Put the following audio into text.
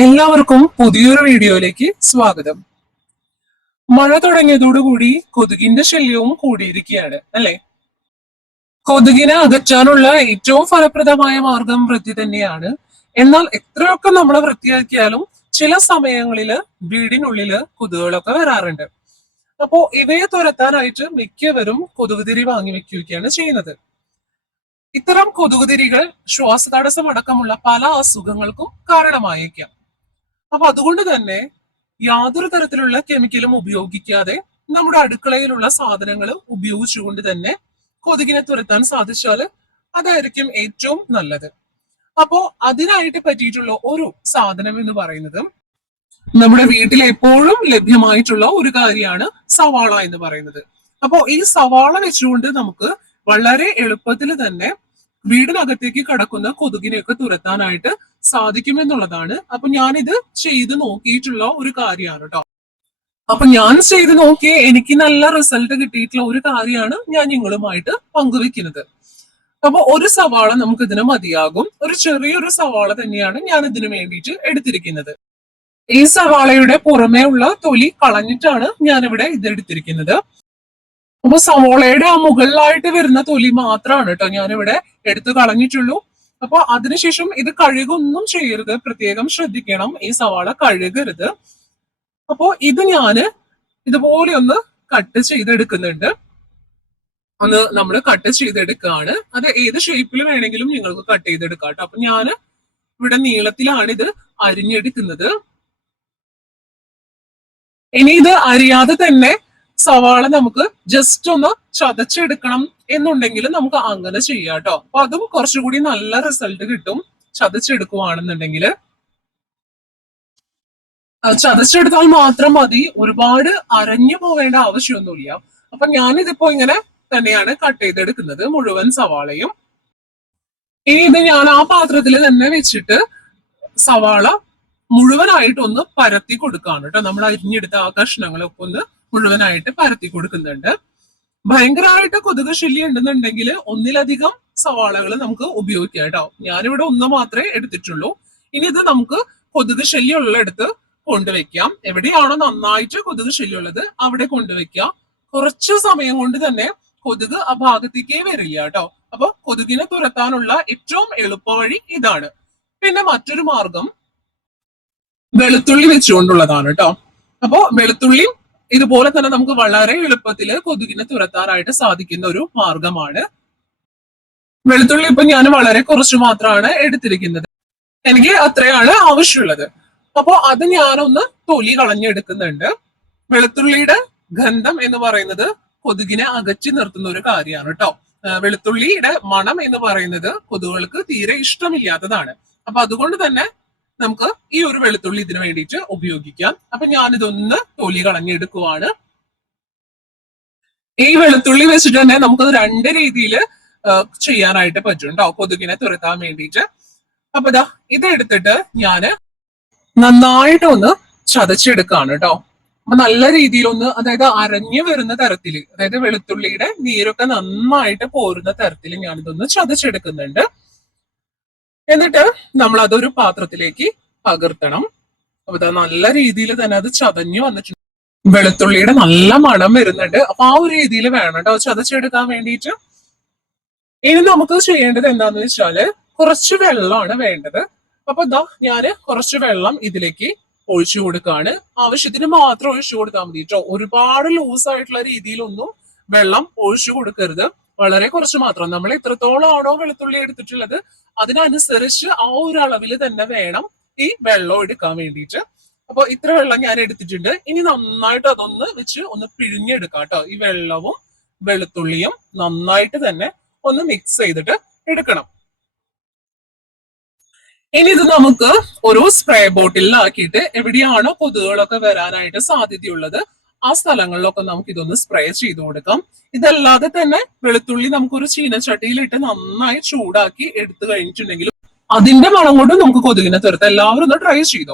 എല്ലാവർക്കും പുതിയൊരു വീഡിയോയിലേക്ക് സ്വാഗതം. മഴ തുടങ്ങിയതോടുകൂടി കൊതുകിന്റെ ശല്യവും കൂടിയിരിക്കുകയാണ് അല്ലെ? കൊതുകിനെ അകറ്റാനുള്ള ഏറ്റവും ഫലപ്രദമായ മാർഗം വൃത്തി തന്നെയാണ്. എന്നാൽ എത്രയൊക്കെ നമ്മൾ വൃത്തിയാക്കിയാലും ചില സമയങ്ങളില് വീടിനുള്ളില് കൊതുകുകളൊക്കെ വരാറുണ്ട്. അപ്പോ ഇവയെ തുരത്താനായിട്ട് മിക്കവരും കൊതുകുതിരി വാങ്ങി വെക്കുകയാണ് ചെയ്യുന്നത്. ഇത്തരം കൊതുകുതിരികൾ ശ്വാസതടസ്സം അടക്കമുള്ള പല അസുഖങ്ങൾക്കും കാരണമായേക്കാം. അപ്പൊ അതുകൊണ്ട് തന്നെ യാതൊരു തരത്തിലുള്ള കെമിക്കലും ഉപയോഗിക്കാതെ നമ്മുടെ അടുക്കളയിലുള്ള സാധനങ്ങൾ ഉപയോഗിച്ചുകൊണ്ട് തന്നെ കൊതുകിനെ തുരത്താൻ സാധിച്ചാൽ അതായിരിക്കും ഏറ്റവും നല്ലത്. അപ്പോ അതിനായിട്ട് പറ്റിയിട്ടുള്ള ഒരു സാധനം എന്ന് പറയുന്നത് നമ്മുടെ വീട്ടിൽ എപ്പോഴും ലഭ്യമായിട്ടുള്ള ഒരു കാര്യമാണ് സവാള എന്ന് പറയുന്നത്. അപ്പോ ഈ സവാള വെച്ചുകൊണ്ട് നമുക്ക് വളരെ എളുപ്പത്തിൽ തന്നെ വീടിനകത്തേക്ക് കടക്കുന്ന കൊതുകിനെയൊക്കെ തുരത്താനായിട്ട് സാധിക്കുമെന്നുള്ളതാണ്. അപ്പൊ ഞാനിത് ചെയ്ത് നോക്കിയിട്ടുള്ള ഒരു കാര്യമാണ് കേട്ടോ. അപ്പൊ ഞാൻ ചെയ്ത് നോക്കി എനിക്ക് നല്ല റിസൾട്ട് കിട്ടിയിട്ടുള്ള ഒരു കാര്യമാണ് ഞാൻ നിങ്ങളുമായിട്ട് പങ്കുവെക്കുന്നത്. അപ്പൊ ഒരു സവാള നമുക്ക് ഇതിന് മതിയാകും. ഒരു ചെറിയൊരു സവാള തന്നെയാണ് ഞാൻ ഇതിനു വേണ്ടിയിട്ട് എടുത്തിരിക്കുന്നത്. ഈ സവാളയുടെ പുറമേ ഉള്ള തൊലി കളഞ്ഞിട്ടാണ് ഞാൻ ഇവിടെ ഇത് എടുത്തിരിക്കുന്നത്. അപ്പൊ സവോളയുടെ ആ മുകളിലായിട്ട് വരുന്ന തൊലി മാത്രമാണ് കേട്ടോ ഞാനിവിടെ എടുത്തു കളഞ്ഞിട്ടുള്ളൂ. അപ്പൊ അതിനുശേഷം ഇത് കഴുകൊന്നും ചെയ്യരുത്, പ്രത്യേകം ശ്രദ്ധിക്കണം, ഈ സവാള കഴുകരുത്. അപ്പോ ഇത് ഞാന് ഇതുപോലെ ഒന്ന് കട്ട് ചെയ്തെടുക്കുന്നുണ്ട്. ഒന്ന് നമ്മൾ കട്ട് ചെയ്തെടുക്കുകയാണ്. അത് ഏത് ഷേപ്പിൽ വേണമെങ്കിലും നിങ്ങൾക്ക് കട്ട് ചെയ്തെടുക്കാം കേട്ടോ. അപ്പൊ ഞാന് ഇവിടെ നീളത്തിലാണ് ഇത് അരിഞ്ഞെടുക്കുന്നത്. ഇനി ഇത് അരിയാതെ തന്നെ സവാള നമുക്ക് ജസ്റ്റ് ഒന്ന് ചതച്ചെടുക്കണം എന്നുണ്ടെങ്കിൽ നമുക്ക് അങ്ങനെ ചെയ്യാം കേട്ടോ. അപ്പൊ അതും കുറച്ചുകൂടി നല്ല റിസൾട്ട് കിട്ടും ചതച്ചെടുക്കുവാണെന്നുണ്ടെങ്കിൽ. ചതച്ചെടുത്താൽ മാത്രം മതി, ഒരുപാട് അരഞ്ഞു പോവേണ്ട ആവശ്യമൊന്നുമില്ല. അപ്പൊ ഞാനിതിപ്പോ ഇങ്ങനെ തന്നെയാണ് കട്ട് ചെയ്തെടുക്കുന്നത് മുഴുവൻ സവാളയും. ഇനി ഇത് ഞാൻ ആ പാത്രത്തിൽ തന്നെ വെച്ചിട്ട് സവാള മുഴുവനായിട്ടൊന്ന് പരത്തി കൊടുക്കാണ് കേട്ടോ. നമ്മൾ അരിഞ്ഞെടുത്ത ആ കഷ്ണങ്ങളൊക്കെ ഒന്ന് മുഴുവനായിട്ട് പരത്തി കൊടുക്കുന്നുണ്ട്. ഭയങ്കരമായിട്ട് കൊതുക് ശല്യം ഉണ്ടെന്നുണ്ടെങ്കിൽ ഒന്നിലധികം സവാളകൾ നമുക്ക് ഉപയോഗിക്കാം കേട്ടോ. ഞാനിവിടെ ഒന്ന് മാത്രമേ എടുത്തിട്ടുള്ളൂ. ഇനി ഇത് നമുക്ക് കൊതുക് ശല്യം ഉള്ളിടത്ത് കൊണ്ടുവയ്ക്കാം. എവിടെയാണോ നന്നായിട്ട് കൊതുക് ശല്യം ഉള്ളത് അവിടെ കൊണ്ടുവയ്ക്കാം. കുറച്ചു സമയം കൊണ്ട് തന്നെ കൊതുക് ആ ഭാഗത്തേക്കേ വരില്ല കേട്ടോ. അപ്പൊ കൊതുകിനെ തുരത്താനുള്ള ഏറ്റവും എളുപ്പവഴി ഇതാണ്. പിന്നെ മറ്റൊരു മാർഗം വെളുത്തുള്ളി വെച്ചുകൊണ്ടുള്ളതാണ് കേട്ടോ. അപ്പോ വെളുത്തുള്ളി ഇതുപോലെ തന്നെ നമുക്ക് വളരെ എളുപ്പത്തിൽ കൊതുകിനെ തുരത്താനായിട്ട് സാധിക്കുന്ന ഒരു മാർഗമാണ്. വെളുത്തുള്ളി ഇപ്പൊ ഞാൻ വളരെ കുറച്ച് മാത്രമാണ് എടുത്തിരിക്കുന്നത്. എനിക്ക് അത്രയാണ് ആവശ്യമുള്ളത്. അപ്പോ അത് ഞാനൊന്ന് തൊലി കളഞ്ഞെടുക്കുന്നുണ്ട്. വെളുത്തുള്ളിയുടെ ഗന്ധം എന്ന് പറയുന്നത് കൊതുകിനെ അകറ്റി നിർത്തുന്ന ഒരു കാര്യമാണ് കേട്ടോ. വെളുത്തുള്ളിയുടെ മണം എന്ന് പറയുന്നത് കൊതുകുകൾക്ക് തീരെ ഇഷ്ടമില്ലാത്തതാണ്. അപ്പൊ അതുകൊണ്ട് തന്നെ നമുക്ക് ഈ ഒരു വെളുത്തുള്ളി ഇതിനു വേണ്ടിയിട്ട് ഉപയോഗിക്കാം. അപ്പൊ ഞാനിതൊന്ന് തൊലി കളഞ്ഞെടുക്കുവാണ്. ഈ വെളുത്തുള്ളി വെച്ചിട്ട് തന്നെ നമുക്കത് രണ്ട് രീതിയിൽ ചെയ്യാനായിട്ട് പറ്റും കേട്ടോ, കൊതുകിനെ തുരത്താൻ വേണ്ടിയിട്ട്. അപ്പൊ ഇതാ ഇത് എടുത്തിട്ട് ഞാന് നന്നായിട്ടൊന്ന് ചതച്ചെടുക്കാണ് കേട്ടോ. അപ്പൊ നല്ല രീതിയിലൊന്ന്, അതായത് അരഞ്ഞു വരുന്ന തരത്തിൽ, അതായത് വെളുത്തുള്ളിയുടെ നീരൊക്കെ നന്നായിട്ട് പോരുന്ന തരത്തിൽ ഞാനിതൊന്ന് ചതച്ചെടുക്കുന്നുണ്ട്. എന്നിട്ട് നമ്മൾ അതൊരു പാത്രത്തിലേക്ക് പകർത്തണം. അപ്പൊ നല്ല രീതിയിൽ തന്നെ അത് ചതഞ്ഞു വന്നിട്ടുണ്ട്. വെളുത്തുള്ളിയുടെ നല്ല മണം വരുന്നുണ്ട്. അപ്പൊ ആ ഒരു രീതിയിൽ വേണം കേട്ടോ ചതച്ചെടുക്കാൻ വേണ്ടിയിട്ട്. ഇനി നമുക്ക് ചെയ്യേണ്ടത് എന്താന്ന് വെച്ചാല് കുറച്ച് വെള്ളമാണ് വേണ്ടത്. അപ്പൊ ഇതാ ഞാന് കുറച്ച് വെള്ളം ഇതിലേക്ക് ഒഴിച്ചു കൊടുക്കാണ്. ആവശ്യത്തിന് മാത്രം ഒഴിച്ചു കൊടുത്താൽ മതി കേട്ടോ. ഒരുപാട് ലൂസ് ആയിട്ടുള്ള രീതിയിലൊന്നും വെള്ളം ഒഴിച്ചു കൊടുക്കരുത്. വളരെ കുറച്ച് മാത്രം. നമ്മൾ എത്രത്തോളം ആണോ വെളുത്തുള്ളി എടുത്തിട്ടുള്ളത് അതിനനുസരിച്ച് ആ ഒരു അളവിൽ തന്നെ വേണം ഈ വെള്ളം എടുക്കാൻ വേണ്ടിയിട്ട്. അപ്പൊ ഇത്ര വെള്ളം ഞാൻ എടുത്തിട്ടുണ്ട്. ഇനി നന്നായിട്ട് അതൊന്ന് വെച്ച് ഒന്ന് പിഴിഞ്ഞെടുക്കാം കേട്ടോ. ഈ വെള്ളവും വെളുത്തുള്ളിയും നന്നായിട്ട് തന്നെ ഒന്ന് മിക്സ് ചെയ്തിട്ട് എടുക്കണം. ഇനി ഇത് നമുക്ക് ഒരു സ്പ്രേ ബോട്ടിലാക്കിയിട്ട് എവിടെയാണോ കൊതുകുകളൊക്കെ വരാനായിട്ട് സാധ്യതയുള്ളത് ആ സ്ഥലങ്ങളിലൊക്കെ നമുക്ക് ഇതൊന്ന് സ്പ്രേ ചെയ്ത് കൊടുക്കാം. ഇതല്ലാതെ തന്നെ വെളുത്തുള്ളി നമുക്കൊരു ചീനച്ചട്ടിയിലിട്ട് നന്നായി ചൂടാക്കി എടുത്തു കഴിഞ്ഞിട്ടുണ്ടെങ്കിലും അതിന്റെ മണം കൊണ്ട് നമുക്ക് കൊതുകിനെ തുരത്താം. എല്ലാവരും ഒന്ന് ട്രൈ ചെയ്തോ.